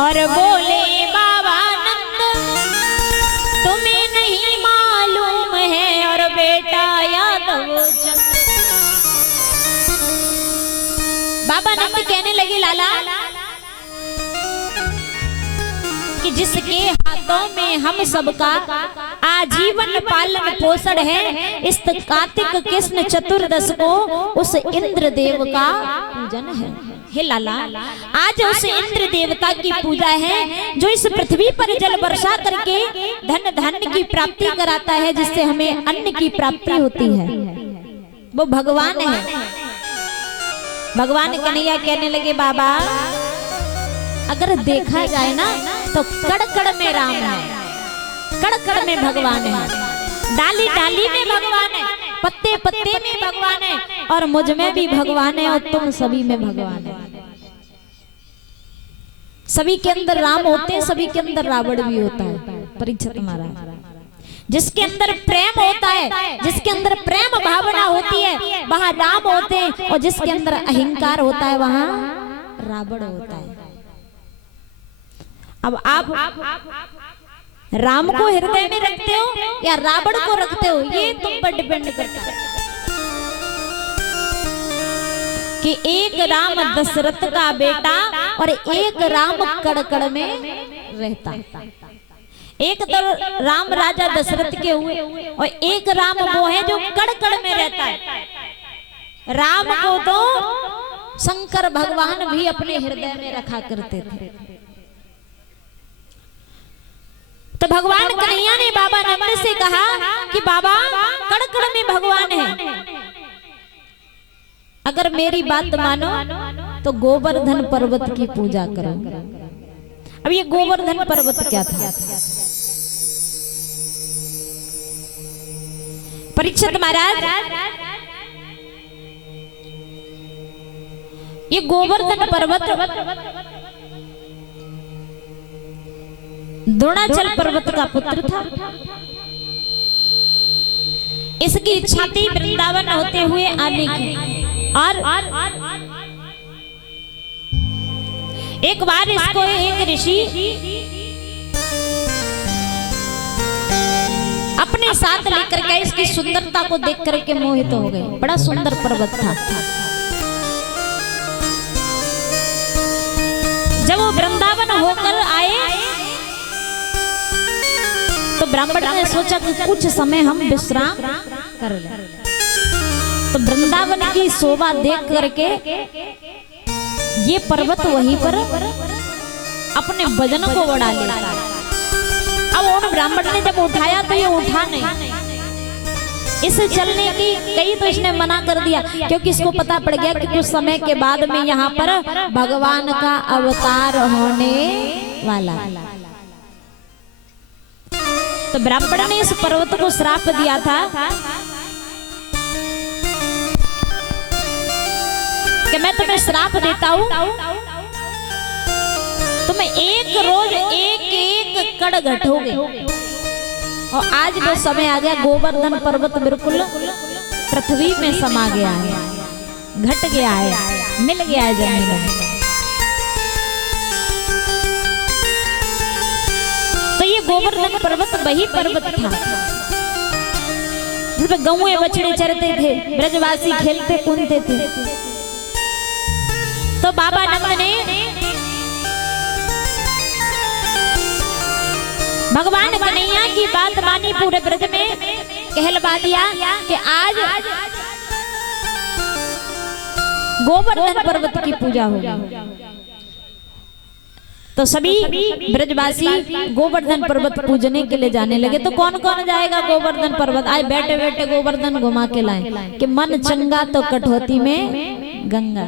और बोले बाबा नंद तुम्हें नहीं मालूम है और बेटा यादव चंद्र। बाबा नंद कहने लगे लाला कि जिसके हाथों में हम सबका आजीवन पालन पोषण है, इस कार्तिक कृष्ण चतुर्दश को उस इंद्र देव का पूजन है। हे लाला, आज उस इंद्र देवता की पूजा है जो इस पृथ्वी पर जल वर्षा करके धन धान्य की प्राप्ति कराता है, जिससे हमें अन्न की प्राप्ति होती है। वो भगवान है। भगवान कन्हैया कहने लगे बाबा अगर देखा जाए ना तो कड़ कड़ में राम है, कड़ कड़ में भगवान है, डाली डाली में भगवान है, पत्ते पत्ते में भगवान है, और मुझ में भी भगवान है, और तुम सभी में भगवान है। सभी के अंदर राम होते हैं, सभी के अंदर रावण भी होता है। परीक्षित महाराज, जिसके अंदर प्रेम होता है, जिसके अंदर प्रेम भावना होती है, वहां राम होते हैं, और जिसके अंदर अहंकार होता है वहां रावण होता है। अब आप राम को हृदय में रखते हो या रावण को रखते हो, ये तुम पर डिपेंड करता है कि एक राम दशरथ का बेटा और एक राम कड़कड़ में रहता है। एक तो राम राजा दशरथ के हुए और एक राम वो है जो कड़कड़ में रहता है। राम को तो शंकर भगवान भी अपने हृदय में रखा करते थे। तो भगवान कन्हैया ने बाबा नंद से कहा कि बाबा कड़कड़ में भगवान है, अगर मेरी बात मानो तो गोवर्धन पर्वत की पूजा करो। अब ये गोवर्धन पर्वत क्या था? परीक्षित महाराज, ये गोवर्धन पर्वत द्रोणाचल पर्वत का पुत्र था। इसकी इच्छा थी वृंदावन होते हुए आने की, और एक बार इसको एक ऋषि अपने साथ लेकर गए। इसकी सुंदरता को देख करके मोहित हो गए। बड़ा सुंदर पर्वत था। जब वो वृंदावन होकर आए तो ब्राह्मण ने सोचा कि कुछ समय हम विश्राम कर लें। तो वृंदावन की शोभा देख करके ये पर्वत वहीं पर अपने वजन को बढ़ा लिया। अब उन ब्राह्मण ने जब उठाया तो ये उठा नहीं। इसे चलने की कई तो इसने मना कर दिया, क्योंकि इसको पता पड़ गया कि कुछ समय के बाद में यहाँ पर भगवान का अवतार होने वाला। तो ब्राह्मण ने इस पर्वत को श्राप दिया था कि मैं तुम्हें श्राप देता हूं, तुम्हें एक रोज एक एक कड़ घटोगे। और आज वो समय आ गया, गोवर्धन पर्वत बिल्कुल पृथ्वी में समा गया है, घट गया है, मिल गया है जमीन में। तो ये गोवर्धन पर्वत वही पर्वत था जिसमें गौएं बछड़े चरते थे, ब्रजवासी खेलते कूदते थे। तो बाबा नंद ने भगवान कन्हैया की बात मानी, पूरे ब्रज में कहलवा दिया कि आज गोवर्धन पर्वत की पूजा होगी। तो सभी ब्रजवासी गोवर्धन पर्वत पूजने के लिए जाने लगे। तो कौन कौन जाएगा गोवर्धन पर्वत? आज बैठे बैठे गोवर्धन घुमा के लाए कि मन चंगा तो कटौती में गंगा।